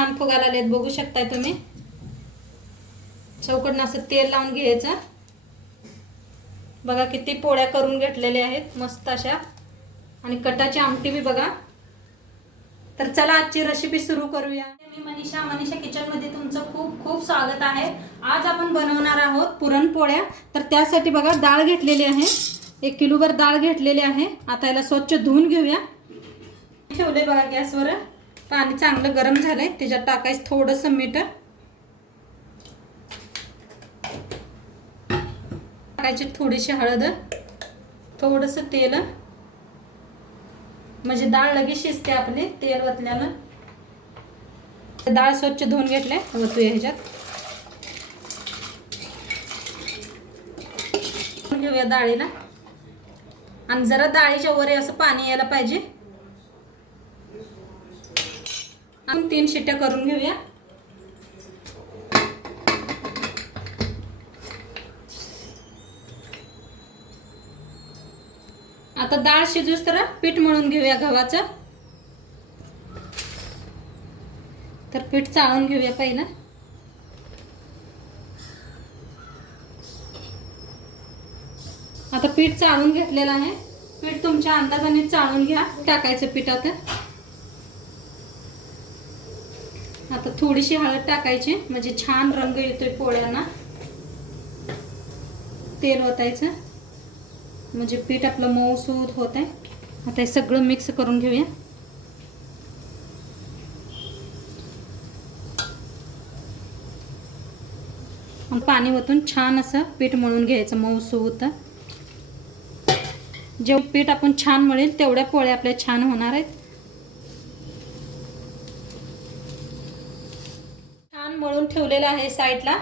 छान फुगायला आलेत बघू शकताय तुम्ही. चौकडनं असं तेल लावून घ्यायचं. बघा किती पोळ्या करून घेतलेल्या आहेत मस्त अशा. आणि कटाची आमटी बी बघा. तर चला आजची रेसिपी सुरू करूया. मी मनीषा मनीषा किचनमध्ये तुमचं खूप खूप स्वागत आहे. आज आपण बनवणार आहोत पुरणपोळ्या. तर त्यासाठी बघा डाळ घेतलेली आहे. एक किलोभर डाळ घेतलेली आहे. आता याला स्वच्छ धुवून घेऊया. ठेवले बघा गॅसवर. पाणी चांगलं गरम झालंय त्याच्यात टाकायचं थोडंसं मीठ. टाकायची थोडीशी हळद थोडंसं तेल. म्हणजे डाळ लगेच शिजते आपली तेल वतल्यानं डाळ स्वच्छ धुवून घेतले वतूया ह्याच्यात. घेऊया डाळीला. आणि जरा डाळीच्या वर असं पाणी यायला पाहिजे. आपण तीन शिट्ट्या करून घेऊया. आता डाळ शिजूस तर पीठ मळून घेऊया गव्हाचं. तर पीठ चाळून घेऊया पहिलं. आता पीठ चाळून घेतलेलं आहे. पीठ तुमच्या अंदाजाने चाळून घ्या टाकायचं पीठ आता आता थोडीशी हळद टाकायची म्हणजे छान रंग येतोय पोळ्यांना तेल ओतायचं. म्हणजे पीठ आपलं मऊसूद होत आहे आता हे सगळं मिक्स करून घेऊया. मग पाणी ओतून छान असं पीठ मळून घ्यायचं मऊसूद जेवढं पीठ आपण छान मळेल तेवढ्या पोळ्या आपल्या छान होणार आहेत छान मळून ठेवलेलं आहे साईडला.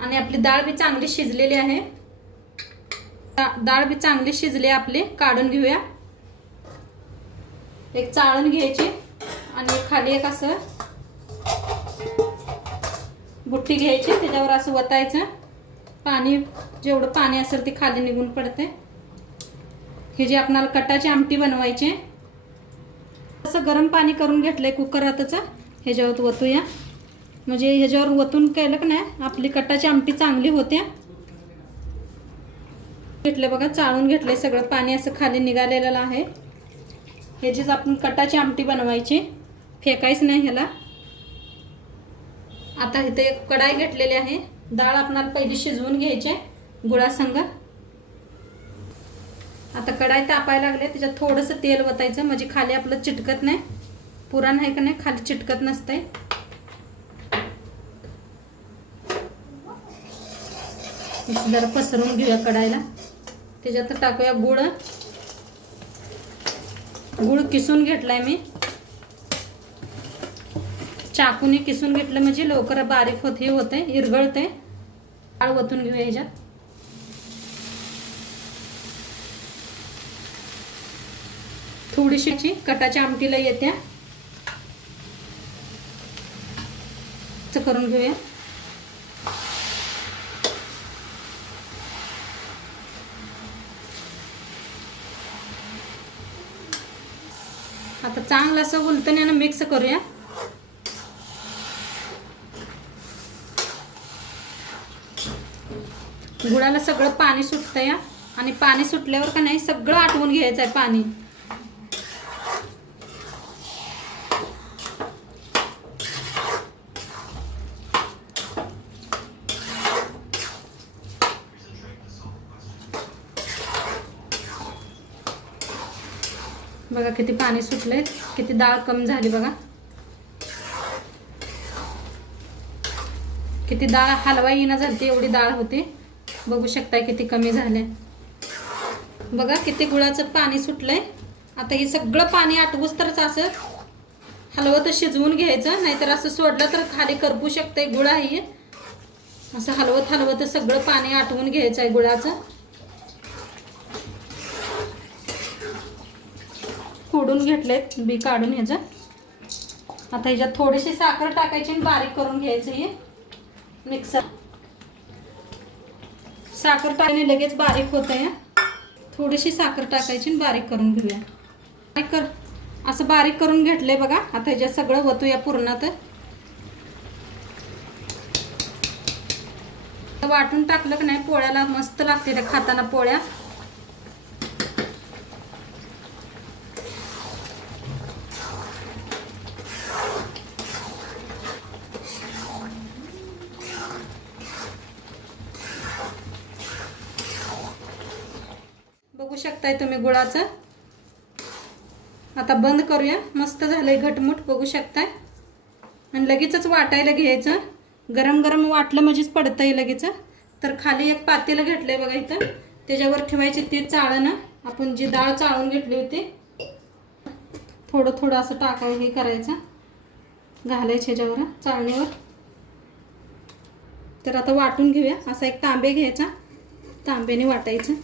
आणि आपली डाळ बी चांगली शिजलेली आहे. डाळ बी चांगली शिजली आपली काढून घेऊया. एक चाळण घ्यायची आणि खाली एक असं बुट्टी घ्यायची त्याच्यावर असं वतायचं. पाणी जेवढं पाणी असेल ते खाली निघून पडते हे जे आपणाला कटाची आमटी बनवायची असं गरम पाणी करून घेतलंय कुकरातच. ह्याच्यावर वतूया. म्हणजे ह्याच्यावर वतून केलं का नाही आपली कटाची आमटी चांगली होते. घेतलं बघा चाळून घेतलंय सगळं पाणी असं खाली निघालेलं आहे. ह्याचीच आपण कटाची आमटी बनवायची फेकायच नाही ह्याला. आता इथे एक कढाई घेतलेली आहे. डाळ आपणाला पहिली शिजवून घ्यायची आहे गुळासंग आता कढाई तापायला लागले त्याच्यात थोडंसं तेल वतायचं म्हणजे खाली आपलं चिटकत नाही. पुरण आहे का नाही खाली चिटकत नसतंय. जरा पसरून घेऊया कढाईला. त्याच्यात टाकूया गुळ. गुळ किसून घेतलाय मी. चाकूने किसून घेतलं म्हणजे लवकर बारीक होत हे होते इरगळते डाळ वतून घेऊया ह्याच्यात. थोडीशी कटाच्या आमटीला येत्या. करून घेऊया. आता चांगलं असं उलटण्यानं मिक्स करूया. गुळाला सगळं पाणी सुटतं या आणि पाणी सुटल्यावर का नाही सगळं आटवून घ्यायचं आहे पाणी. बघा किती पाणी सुटलंय किती डाळ कमी झाली बघा. किती डाळ हलवा येणं झाली एवढी डाळ होती. बघू शकताय किती कमी झाले. बघा किती गुळाचं पाणी सुटलंय. आता हे सगळं पाणी आटवूस तरच असं हलवत शिजवून घ्यायचं नाहीतर असं सोडलं तर खाली करपू शकतंय गुळ आहे असं हलवत हलवत सगळं पाणी आटवून घ्यायचं आहे गुळाचं. फोडून घेतलेत. बी काढून ह्याचं. आता ह्याच्यात थोडीशी साखर टाकायची आणि बारीक करून घ्यायचं हे. मिक्सर. साखर टाकणे लगेच बारीक होत आहे थोडीशी साखर टाकायची आणि बारीक करून घेऊया. बारीक कर. असं बारीक करून घेतलंय बघा. आता ह्याच्यात सगळं वतूया पूर्णात. वाटून टाकलं की नाही? पोळ्याला मस्त लागते त्या खाताना पोळ्या. बघू तुम्ही गुळाचं? आता बंद करूया. मस्त झालंय घटमूट बघू शकताय. आणि लगेचच वाटायला घ्यायचं. गरम गरम वाटलं म्हणजेच पडतंय लगेच. तर खाली एक पातेलं घेतलंय बघा इथं. त्याच्यावर ठेवायची ते चाळणं. आपण जी डाळ चाळून घेतली होती थोडं थोडं असं टाकावं हे करायचं. घालायचं ह्याच्यावर चाळणीवर. तर आता वाटून घेऊया. असा एक तांबे घ्यायचा. तांब्याने वाटायचं.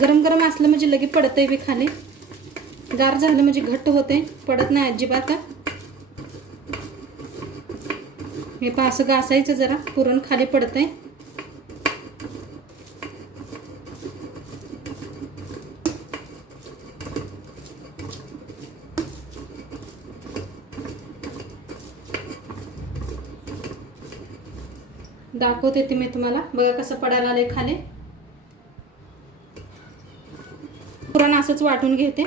गरम गरम असलं म्हणजे लगे पडतंय बी खाली गार झालं म्हणजे घट्ट होते पडत नाही अजिबात. हे पा असं घासायचं जरा. पुरण खाली पडतंय. दाखवते ते मी तुम्हाला. बघा कसं पडायला आले खाली. असंच वाटून घेते.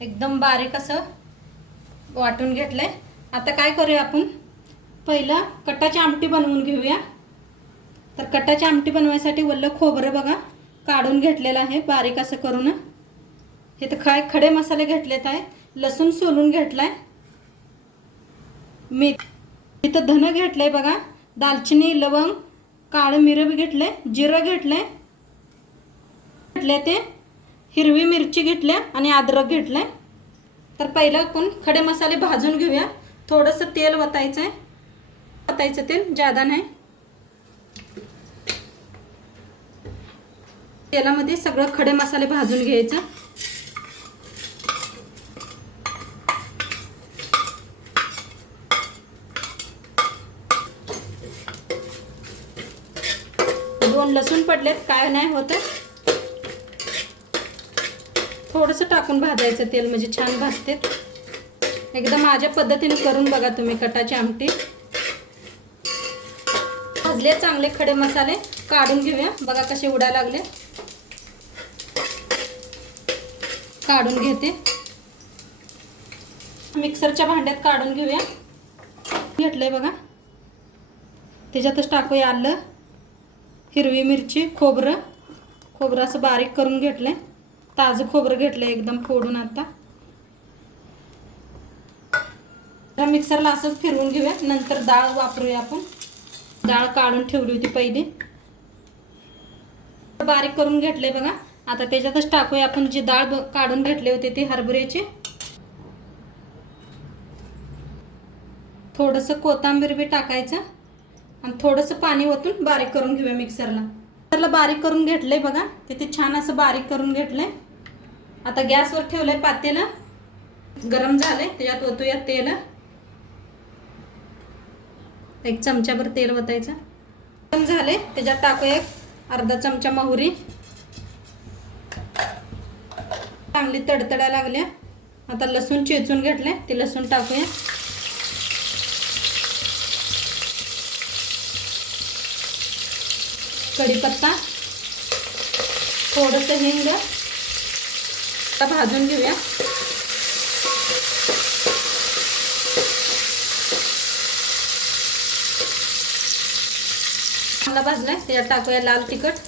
एकदम बारीक असं वाटून घेतलंय. आता काय करूया आपण? पहिलं कटाची आमटी बनवून घेऊया. तर कटाची आमटी बनवायसाठी वल्ल खोबरं बघा काढून घेतलेलं आहे बारीक असं करून. हे तर काय खडे मसाले घेतलेत आहे लसूण सोलून घेतलाय. मीठ इथं घेतलं घेतलंय बघा दालचिनी लवंग काळं मिरं घेतलं घेतलंय जिरं घेतलं आहे घेतलं ते. हिरवी मिरची घेतल्या आणि अद्रक घेतलंय. तर पहिलं आपण खडे मसाले भाजून घेऊया. थोडंसं तेल वतायचं आहे वतायचं तेल जादा नाही. तेलामध्ये सगळं खडे मसाले भाजून घ्यायचं. दोन लसूण पडलेत. काय नाही होत. थोडंसं टाकून भाजायचं तेल म्हणजे छान भाजते. एकदा माझ्या पद्धतीने करून बघा तुम्ही कटाची आमटी. भाजले चांगले खडे मसाले काढून घेऊया. बघा कसे उडायला लागले. काढून घेते. मिक्सरच्या भांड्यात काढून घेऊया. घेतलंय बघा. त्याच्यातच टाकूया आलं हिरवी मिरची खोबरं. खोबरं असं बारीक करून घेतलंय. ताजं खोबरं घेतलं एकदम फोडून आता. तर मिक्सरला असंच फिरवून घेऊया. नंतर डाळ वापरूया आपण. डाळ काढून ठेवली होती पहिली. बारीक करून घेतले बघा. आता त्याच्यातच टाकूया आपण. जी डाळ काढून घेतली होते ती हरभऱ्याची. थोडंसं कोथांबीर बी टाकायचं. आणि थोडंसं पाणी ओतून बारीक करून घेऊया मिक्सरला. मिक्सरला बारीक करून घेतलंय बघा. तिथे छान असं बारीक करून घेतलंय. आता गॅसवर ठेवलंय पातेलं. गरम झालंय त्याच्यात ओतूया तेल. एक चमच्याभर तेल ओतायचं. गरम झाले त्याच्यात टाकूया एक अर्धा चमचा मोहरी. चांगली तडतड्या लागल्या. आता लसूण चेचून घेतलंय ते लसूण टाकूया. कढीपत्ता. थोडंसं हिंग. आता भाजून घेऊया. चांगला भाजलाय त्याच्यात टाकूया लाल तिखट.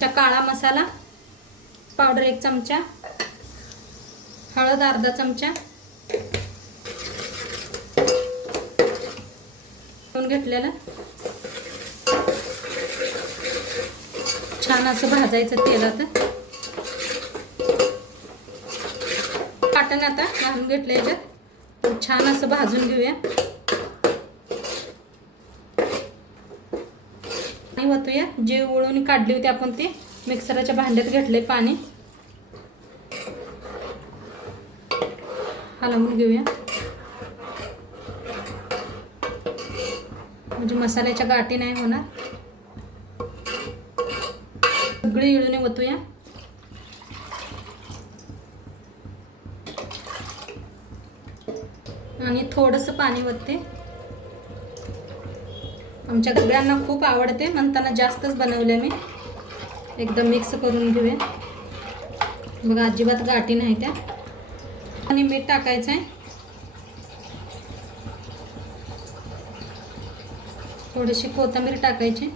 त्या काळा मसाला पावडर एक चमचा हळद अर्धा चमचा. घेतलेला. छान असं भाजायचं तेलात. पाटण आता घालून घेतलं याच्यात. छान असं भाजून घेऊया. आणि वतूया जे उळून काढली होती आपण ती. मिक्सराच्या भांड्यात घेतले पाणी. हलवून घेऊया. म्हणजे मसाल्याच्या गाठी नाही होणार. सगळी इळून ओतूया. आणि थोडंसं पाणी ओतते. आमच्या सगळ्यांना खूप आवडते म्हणताना जास्तच बनवले मी. एकदम मिक्स करून घेऊया. बघा अजिबात गाठी नाही त्या. आणि मीठ टाकायचं आहे थोडीशी कोथिंबीर टाकायची.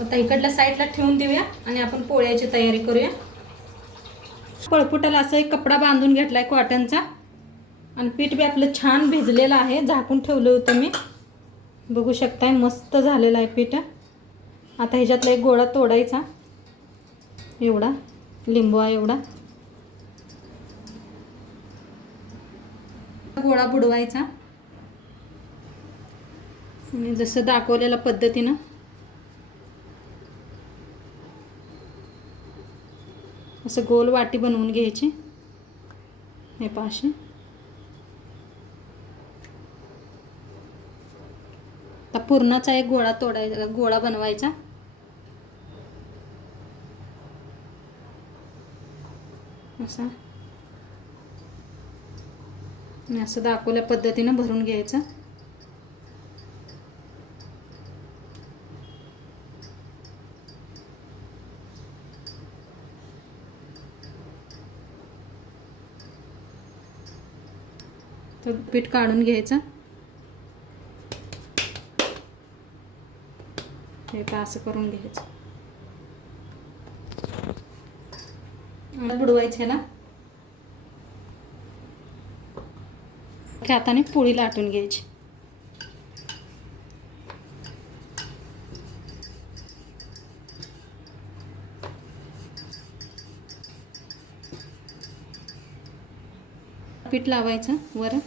आता इकडल्या साईडला ठेवून देऊया आणि आपण पोळ्याची तयारी करूया. पळपुटाला असा एक कपडा बांधून घेतला आहे कॉटनचा आणि पीठ बी आपलं छान भिजलेलं आहे झाकून ठेवलं होतं मी. बघू शकताय मस्त झालेलं आहे पीठ. आता ह्याच्यातला एक गोळा तोडायचा. एवढा लिंबू एवढा. गोळा बुडवायचा. आणि जसं दाखवलेल्या पद्धतीनं असं गोल वाटी बनवून घ्यायची. हे पाशी आता पूर्णाचा एक गोळा तोडायचा गोळा बनवायचा. असा. असं दाखवल्या पद्धतीनं भरून घ्यायचं. तर पीठ काढून घ्यायचं. हे पहा असं करून घ्यायचं. बुडवायचे बुडवायचं ह्याला हाताने पोळी लाटून घ्यायची. पीठ लावायचं वर.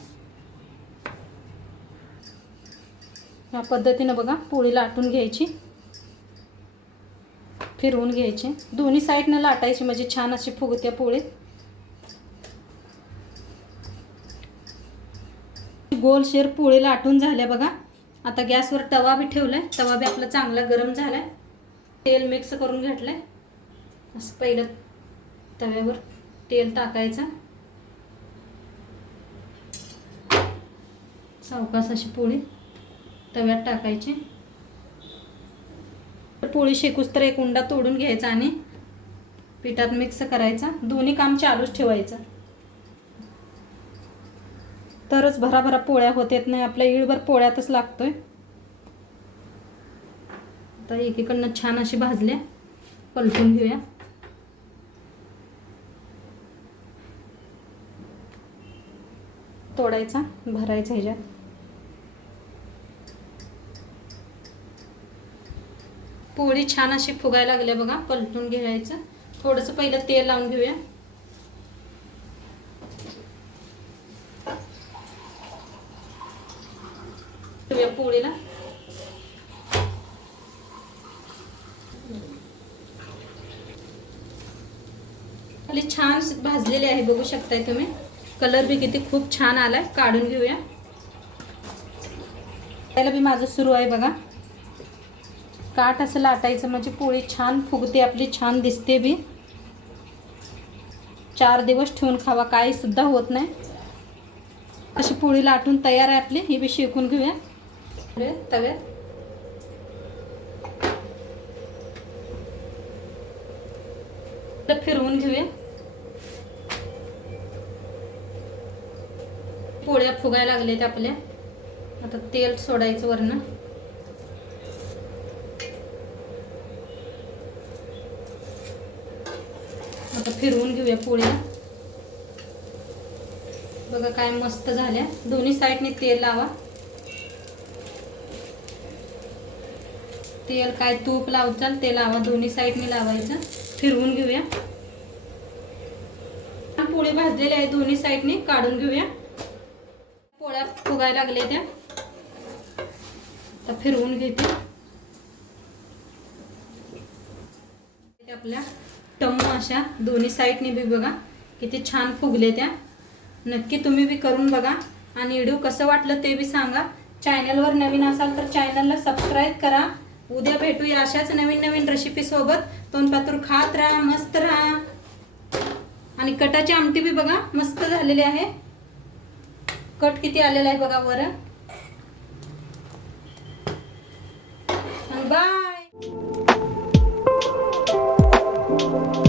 या पद्धतीनं बघा पोळी लाटून घ्यायची. फिरवून घ्यायची. दोन्ही साईडनं लाटायची म्हणजे छान अशी फुगत्या पोळी. गोल शेर पोळी लाटून झाल्या बघा. आता गॅसवर तवा बी ठेवलाय. तवा बी आपला चांगला गरम झालाय. तेल मिक्स करून घेतलंय. असं पहिलं तव्यावर तेल टाकायचं. सावकास अशी पोळी. तव्यात टाकायची. पोळी शेकूस तर एक उंडा तोडून घ्यायचा आणि पिठात मिक्स करायचा. दोन्ही काम चालूच ठेवायचं. तरच भराभरा पोळ्या होत येत नाही. आपल्या इळभर पोळ्यातच लागतोय. आता एकीकडनं छान अशी भाजल्या. पलटून घेऊया. तोडायचा भरायचा ह्याच्यात. पोळी छान अशी फुगायला लागल्या बघा पलटून घ्यायचं. थोडंसं पहिलं तेल लावून घेऊया. पोळीला. छान भाजलेली आहे बघू शकताय तुम्ही. कलर बी किती खूप छान आलाय काढून घेऊया. त्याला बी माझं सुरू आहे बघा. काठ असं लाटायचं म्हणजे पोळी छान फुगते आपली छान दिसते बी. चार दिवस ठेवून खावा काही सुद्धा होत नाही. अशी पोळी लाटून तयार आहे आपली ही बी शेकून घेऊया. तव्यात तर फिरवून घेऊया. पोळ्या फुगायला लागल्यात आपल्या. आता तेल सोडायचं वरनं आता फिरवून घेऊया पोळ्या. बघा काय मस्त झाल्या. दोन्ही साईडने तेल लावा. तेल काय तूप लावचाल ते लावा. दोन्ही साईडने लावायचं. फिरवून घेऊया. पोळी भाजलेली आहे दोन्ही साईडने काढून घेऊया. पोळ्या फुगायला लागल्या त्या. आता फिरवून घेते. आपल्या टमू अशा दोन्ही साईडने बी बघा किती छान फुगले त्या. नक्की तुम्ही बी करून बघा. आणि व्हिडिओ कसं वाटलं ते बी सांगा. चॅनलवर नवीन असाल तर चॅनलला सबस्क्राईब करा. उद्या भेटूया अशाच नवीन नवीन रेसिपीसोबत तोंडपातूर खात राहा मस्त राहा. आणि कटाची आमटी बी बघा मस्त झालेली आहे. कट किती आलेला आहे बघा वर. Bye thank you